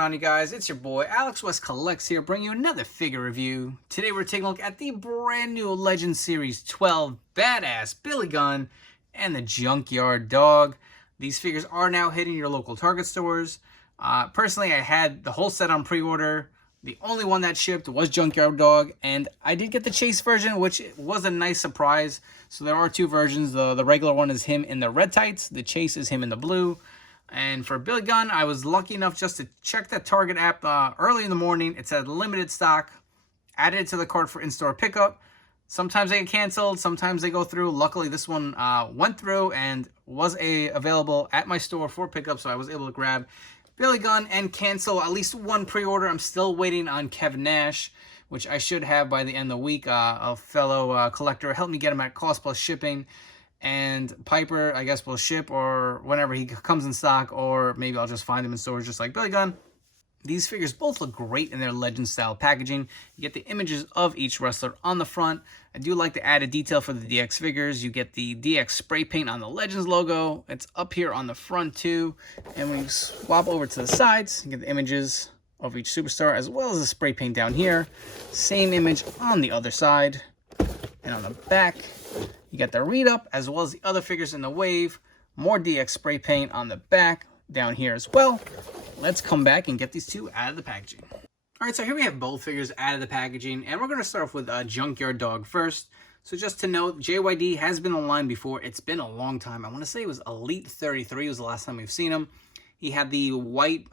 going on, you guys? It's your boy Alex West Collects here, bringing you another figure review. Today we're taking a look at the brand new Legend Series 12 Badass Billy Gunn and the Junkyard Dog. These figures are now hitting your local Target stores. Personally, I had the whole set on pre-order. The only one that shipped was Junkyard Dog, and I did get the Chase version, which was a nice surprise. So there are two versions. The regular one is him in the red tights. The Chase is him in the blue. And for Billy Gunn, I was lucky enough just to check that Target app early in the morning. It said limited stock. Added it to the cart for in-store pickup. Sometimes they get canceled. Sometimes they go through. Luckily, this one went through and was available at my store for pickup. So I was able to grab Billy Gunn and cancel at least one pre-order. I'm still waiting on Kevin Nash, which I should have by the end of the week. A fellow collector helped me get him at cost plus shipping. And Piper, I guess, will ship or whenever he comes in stock, or maybe I'll just find him in stores just like Billy Gunn. These figures both look great in their Legend-style packaging. You get the images of each wrestler on the front. I do like the added detail for the DX figures. You get the DX spray paint on the Legends logo. It's up here on the front, too. And when you swap over to the sides, you get the images of each superstar, as well as the spray paint down here. Same image on the other side. And on the back, you got the read-up, as well as the other figures in the wave. More DX spray paint on the back, down here as well. Let's come back and get these two out of the packaging. All right, so here we have both figures out of the packaging, and we're going to start off with Junkyard Dog first. So just to note, JYD has been on line before. It's been a long time. I want to say it was Elite 33 was the last time we've seen him. He had the white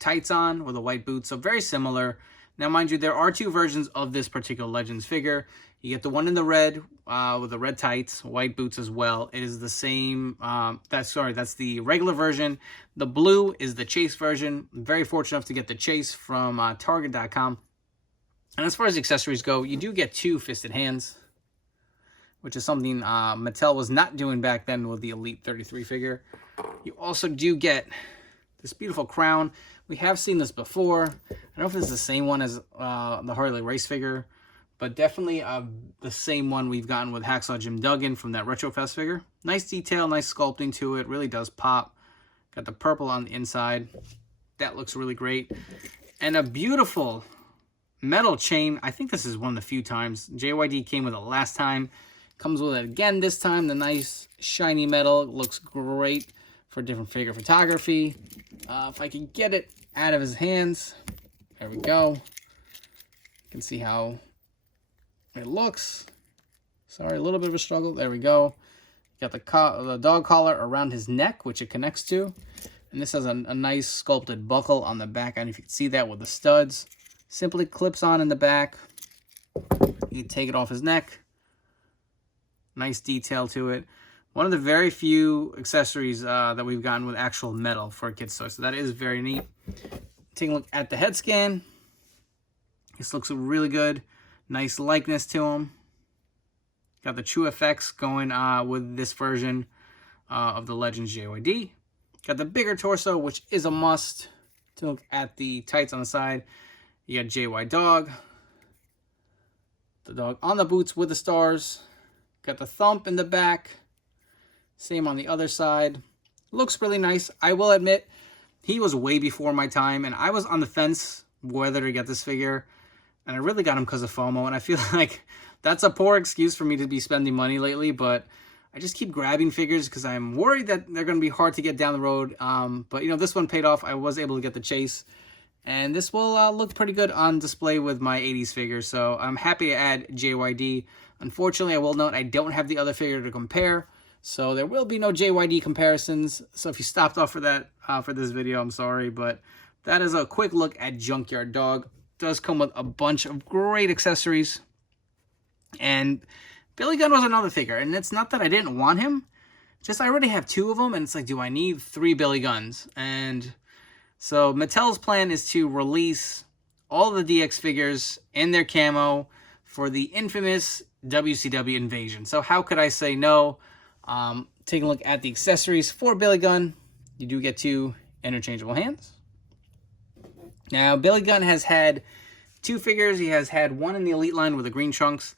tights on with a white boot, so very similar. Now, mind you, there are two versions of this particular Legends figure. You get the one in the red with the red tights, white boots as well. It is the same. That's the regular version. The blue is the Chase version. I'm very fortunate enough to get the Chase from Target.com. And as far as accessories go, you do get two fisted hands, which is something Mattel was not doing back then with the Elite 33 figure. You also do get this beautiful crown. We have seen this before. I don't know if it's the same one as the Harley Race figure, but definitely the same one we've gotten with Hacksaw Jim Duggan from that Retrofest figure. Nice detail, nice sculpting to it. Really does pop. Got the purple on the inside. That looks really great. And a beautiful metal chain. I think this is one of the few times. JYD came with it last time. Comes with it again this time. The nice shiny metal. It looks great for different figure photography. If I can get it out of his hands. There we go. You can see how it looks. Sorry, a little bit of a struggle. There we go. Got the dog collar around his neck, which it connects to. And this has a nice sculpted buckle on the back. I don't know if you can see that with the studs. Simply clips on in the back. You can take it off his neck. Nice detail to it. One of the very few accessories that we've gotten with actual metal for a kid's toy. So that is very neat. Taking a look at the head scan. This looks really good. Nice likeness to him. Got the True effects going with this version of the Legends JYD. Got the bigger torso, which is a must. To look at the tights on the side. You got JY Dog. The dog on the boots with the stars. Got the thump in the back. Same on the other side. Looks really nice. I will admit, he was way before my time, and I was on the fence whether to get this figure. And I really got him because of FOMO, and I feel like that's a poor excuse for me to be spending money lately, but I just keep grabbing figures because I'm worried that they're going to be hard to get down the road. But, you know, this one paid off. I was able to get the Chase, and this will look pretty good on display with my 80s figures, so I'm happy to add JYD. Unfortunately, I will note I don't have the other figure to compare, so there will be no JYD comparisons. So if you stopped off for that for this video, I'm sorry, but that is a quick look at Junkyard Dog. Does come with a bunch of great accessories. And Billy Gunn was another figure. And it's not that I didn't want him. Just I already have two of them. And it's like, do I need 3 Billy Gunns? And so Mattel's plan is to release all the DX figures in their camo for the infamous WCW Invasion. So how could I say no? Take a look at the accessories for Billy Gunn. You do get 2 interchangeable hands. Now, Billy Gunn has had 2 figures. He has had one in the Elite line with the green trunks.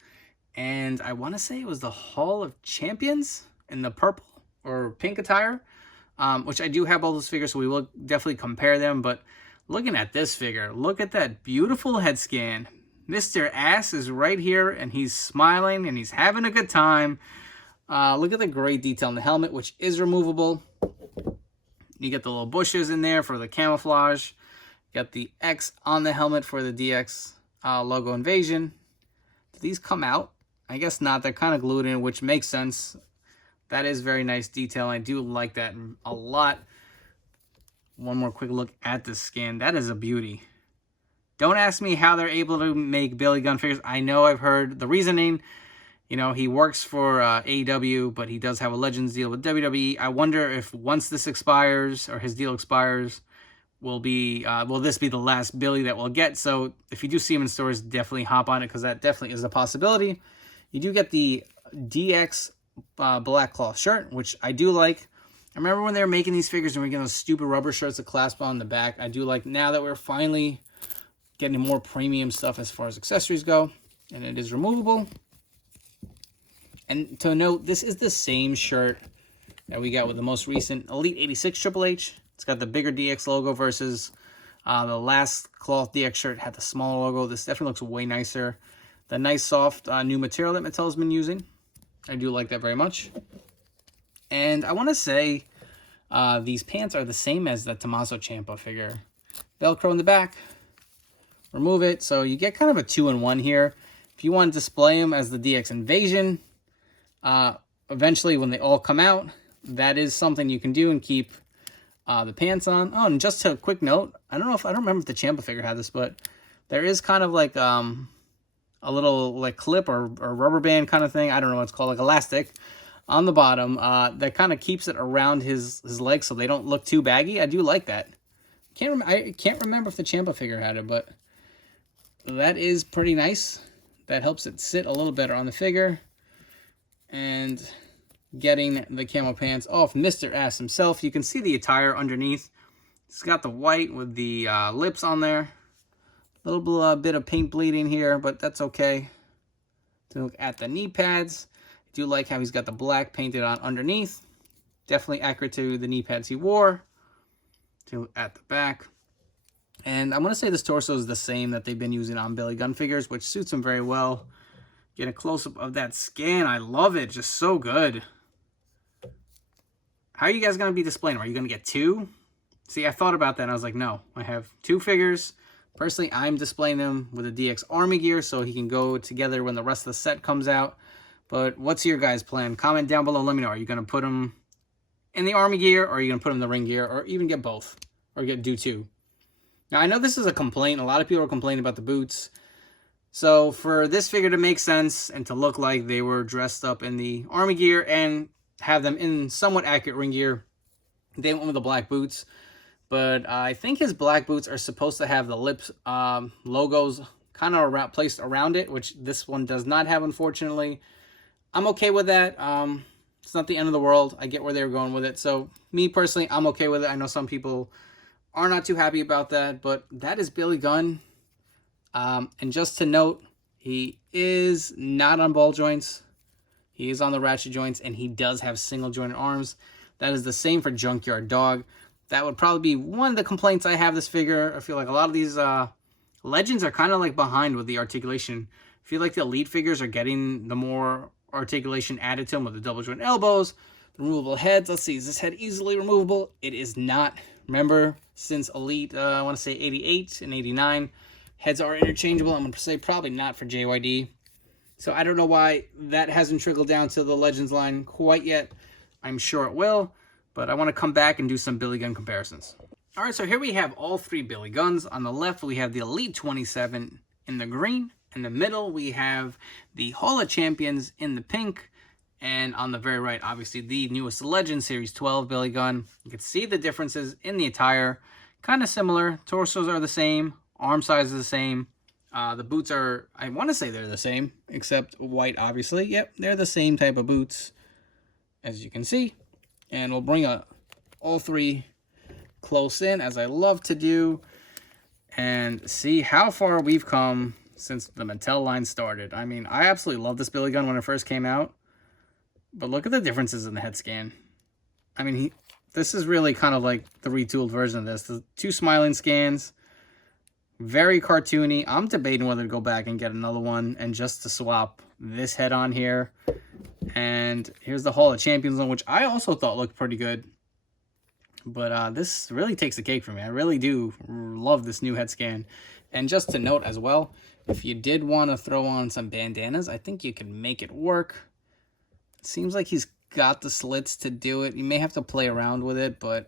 And I want to say it was the Hall of Champions in the purple or pink attire. Which I do have all those figures, so we will definitely compare them. But Looking at this figure, look at that beautiful head scan. Mr. Ass is right here, and he's smiling, and he's having a good time. Look at the great detail in the helmet, which is removable. You get the little bushes in there for the camouflage. You got the X on the helmet for the DX logo invasion. Do these come out? I guess not. They're kind of glued in, which makes sense. That is very nice detail. I do like that a lot. One more quick look at the scan. That is a beauty. Don't ask me how they're able to make Billy Gunn figures. I know I've heard the reasoning. You know, he works for AEW, but he does have a Legends deal with WWE. I wonder if once this expires, or his deal expires, will this be the last Billy that we'll get? So if you do see him in stores, definitely hop on it, because that definitely is a possibility. You do get the DX black cloth shirt, which I do like. I remember when they were making these figures and we were getting those stupid rubber shirts that clasp on the back. I do like now that we're finally getting more premium stuff as far as accessories go. And it is removable. And to note, this is the same shirt that we got with the most recent Elite 86 Triple H. It's got the bigger DX logo versus the last cloth DX shirt had the smaller logo. This definitely looks way nicer. The nice soft new material that Mattel's been using. I do like that very much. And I want to say these pants are the same as the Tommaso Ciampa figure. Velcro in the back. Remove it. So you get kind of a 2-in-1 here. If you want to display them as the DX Invasion, eventually when they all come out, that is something you can do and keep the pants on. Oh, and just a quick note, I don't remember if the Ciampa figure had this, but there is kind of like a little like clip or rubber band kind of thing. I don't know what it's called, like elastic on the bottom that kind of keeps it around his legs so they don't look too baggy. I do like that. I can't remember if the Ciampa figure had it, but that is pretty nice. That helps it sit a little better on the figure. And getting the camo pants off Mr. Ass himself. You can see the attire underneath. It's got the white with the lips on there. A little bit of paint bleeding here, but that's okay. To look at the knee pads. I do like how he's got the black painted on underneath. Definitely accurate to the knee pads he wore. To look at the back. And I'm going to say this torso is the same that they've been using on Billy Gunn figures, which suits him very well. Get a close-up of that scan. I love it. Just so good. How are you guys going to be displaying them? Are you going to get two? See, I thought about that, and I was like, no. I have two figures. Personally, I'm displaying them with a DX Army gear, so he can go together when the rest of the set comes out. But what's your guys' plan? Comment down below. Let me know. Are you going to put them in the Army gear, or are you going to put them in the ring gear, or even get both, or do two? Now, I know this is a complaint. A lot of people are complaining about the boots. So for this figure to make sense and to look like they were dressed up in the Army gear and have them in somewhat accurate ring gear, they went with the black boots. But I think his black boots are supposed to have the lips logos kind of placed around it, which this one does not have, unfortunately. I'm okay with that. It's not the end of the world. I get where they were going with it. So me personally, I'm okay with it. I know some people are not too happy about that, but that is Billy Gunn. And just to note, he is not on ball joints. He is on the ratchet joints, and he does have single jointed arms. That is the same for Junkyard Dog. That would probably be one of the complaints I have this figure. I feel like a lot of these legends are kind of like behind with the articulation. I feel like the Elite figures are getting the more articulation added to them with the double joint elbows, the removable heads. Let's see, is this head easily removable? It is not. Remember, since Elite, I want to say 88 and 89, heads are interchangeable. I'm going to say probably not for JYD. So I don't know why that hasn't trickled down to the Legends line quite yet. I'm sure it will. But I want to come back and do some Billy Gunn comparisons. All right, so here we have all three Billy Gunns. On the left, we have the Elite 27 in the green. In the middle, we have the Hall of Champions in the pink. And on the very right, obviously, the newest Legend Series 12 Billy Gunn. You can see the differences in the attire. Kind of similar. Torsos are the same. Arm size is the same. The boots are, I want to say they're the same, except white, obviously. Yep, they're the same type of boots, as you can see. And we'll bring all three close in, as I love to do, and see how far we've come since the Mattel line started. I mean, I absolutely love this Billy Gunn when it first came out, but look at the differences in the head scan. I mean, This is really kind of like the retooled version of this. The 2 smiling scans, very cartoony. I'm debating whether to go back and get another one and just to swap this head on here. And here's the Hall of Champions one, which I also thought looked pretty good. But this really takes the cake for me. I really do love this new head scan. And just to note as well, if you did want to throw on some bandanas, I think you can make it work. It seems like he's got the slits to do it. You may have to play around with it, but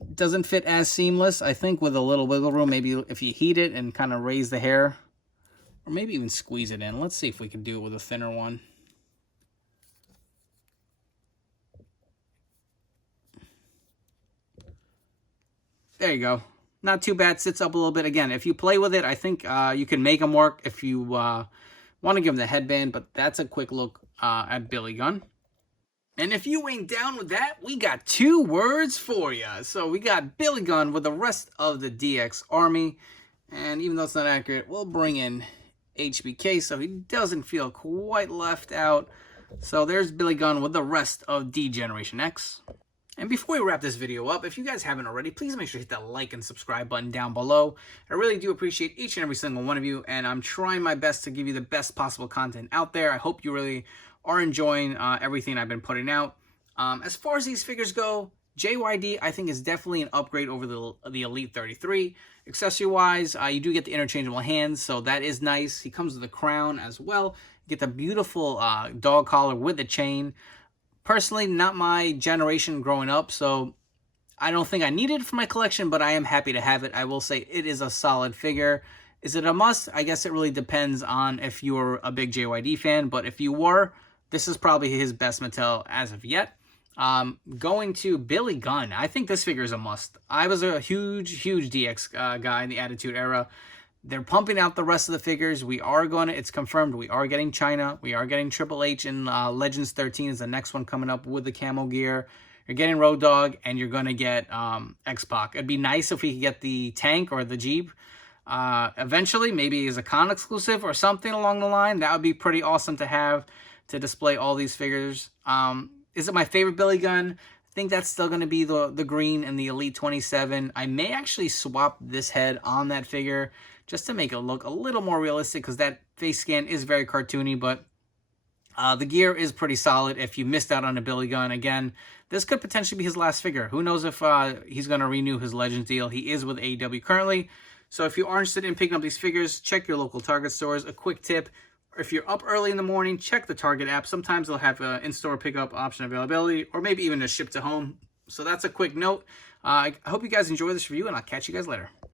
it doesn't fit as seamless. I think with a little wiggle room, maybe if you heat it and kind of raise the hair, or maybe even squeeze it in. Let's see if we can do it with a thinner one. There you go. Not too bad. Sits up a little bit. Again, if you play with it, I think you can make them work if you want to give them the headband. But that's a quick look at Billy Gunn. And if you ain't down with that, we got 2 words for you. So we got Billy Gunn with the rest of the DX Army. And even though it's not accurate, we'll bring in HBK so he doesn't feel quite left out. So there's Billy Gunn with the rest of D-Generation X. And before we wrap this video up, if you guys haven't already, please make sure to hit that like and subscribe button down below. I really do appreciate each and every single one of you, and I'm trying my best to give you the best possible content out there. I hope you really are enjoying everything I've been putting out. As far as these figures go, JYD I think is definitely an upgrade over the Elite 33. Accessory-wise, you do get the interchangeable hands, so that is nice. He comes with a crown as well. You get the beautiful dog collar with the chain. Personally, not my generation growing up, so I don't think I need it for my collection, but I am happy to have it. I will say it is a solid figure. Is it a must? I guess it really depends on if you're a big JYD fan, but if you were, this is probably his best Mattel as of yet. Going to Billy Gunn, I think this figure is a must. I was a huge DX guy in the Attitude Era. They're pumping out the rest of the figures. We are going to, it's confirmed, we are getting China. We are getting Triple H in Legends 13 is the next one coming up with the camo gear. You're getting Road Dogg, and you're going to get X-Pac. It'd be nice if we could get the tank or the Jeep. Eventually, maybe as a con exclusive or something along the line. That would be pretty awesome to have to display all these figures. Is it my favorite Billy Gunn? I think that's still going to be the green and the Elite 27. I may actually swap this head on that figure just to make it look a little more realistic, because that face scan is very cartoony, but the gear is pretty solid. If you missed out on a Billy Gunn, again, this could potentially be his last figure. Who knows if he's going to renew his Legends deal. He is with AEW currently. So if you are interested in picking up these figures, check your local Target stores. A quick tip, if you're up early in the morning, check the Target app. Sometimes they'll have an in-store pickup option availability, or maybe even a ship to home. So that's a quick note. I hope you guys enjoy this review, and I'll catch you guys later.